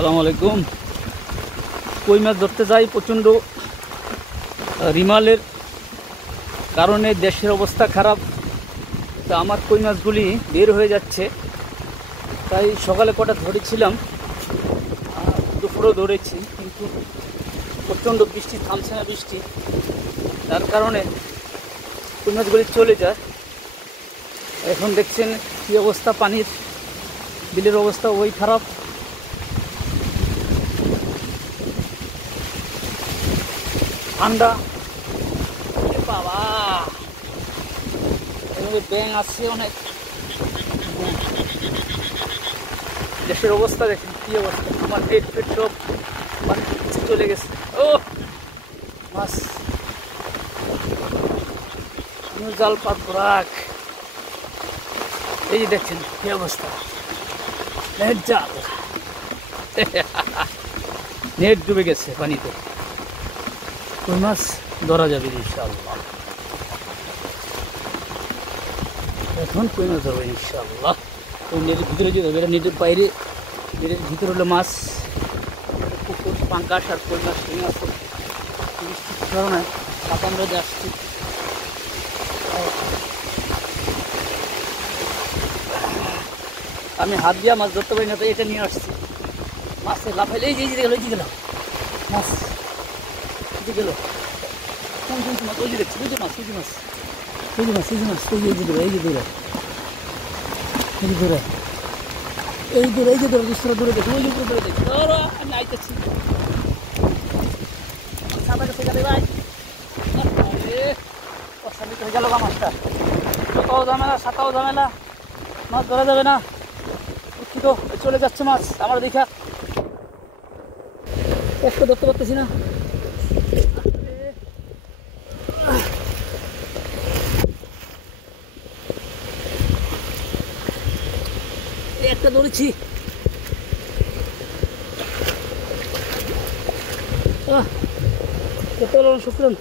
আসসালামু আলাইকুম। কই মাছ ধরতে যাই, প্রচণ্ড রিমালের কারণে দেশের অবস্থা খারাপ। তা আমার কই মাছগুলি বের হয়ে যাচ্ছে, তাই সকালে কটা ধরেছিলাম, দুপুরেও ধরেছি, কিন্তু প্রচণ্ড বৃষ্টি থামছে না। বৃষ্টি তার কারণে কই মাছগুলি চলে যায়। এখন দেখছেন কী অবস্থা, পানির বিলের অবস্থা ওই খারাপ। ঠান্ডা বাবা, এভাবে ব্যাঙ আছে অনেক। দেশের অবস্থা দেখেন কি অবস্থা, আমার পেট সব পানি চলে গেছে। ও মাছ জাল পাতবো রাখ। এই যে দেখছেন কি অবস্থা, নেট জাল নেট ডুবে গেছে পানিতে। কই মাছ ধরা যাবে ইনশাআল্লাহ। এখন কই মাছ ধরবো ইনশাআল্লাহ। ওই নেটের ভিতরে যে ধরবে, এটা নেটের বাইরে, নেটের ভিতরে হলো মাছ, পুকুর পাঙ্কাশ আর কই মাছ শিঙে আছে। বৃষ্টির কারণে সাতান রোদে আসছি। আমি হাত দিয়া মাছ ধরতে পারি না, তো এটা নিয়ে আসছি। মাছে লাফাইলে এই যে গেল, এই যে গেল মাছ, এই যে গেল। কোন মাছ? ওই যে দেখছি, ওই যে মাছ, ওই যে মাছ, ওই যে মাছ, এই যে মাছ, ওই যে দূরে, এই যে দূরে, এই যে দূরে, এই দূরে, এই যে দূরে, দুসরা দূরে দেখুন, ওই যে দূরে দেখি। ধরো আমি আইতেছি, সাদা কাছে গেলে ভাই অশান্তি হয়ে গেল মাছটা। সাঁতাও ঝামেলা, সাঁতাও ঝামেলা, মাছ ধরা যাবে না। দুঃখিত, চলে যাচ্ছে মাছ আমার দেখা, একটা ধরতে পারতেছি না। একটা ধরেছি, কত শুক্রান।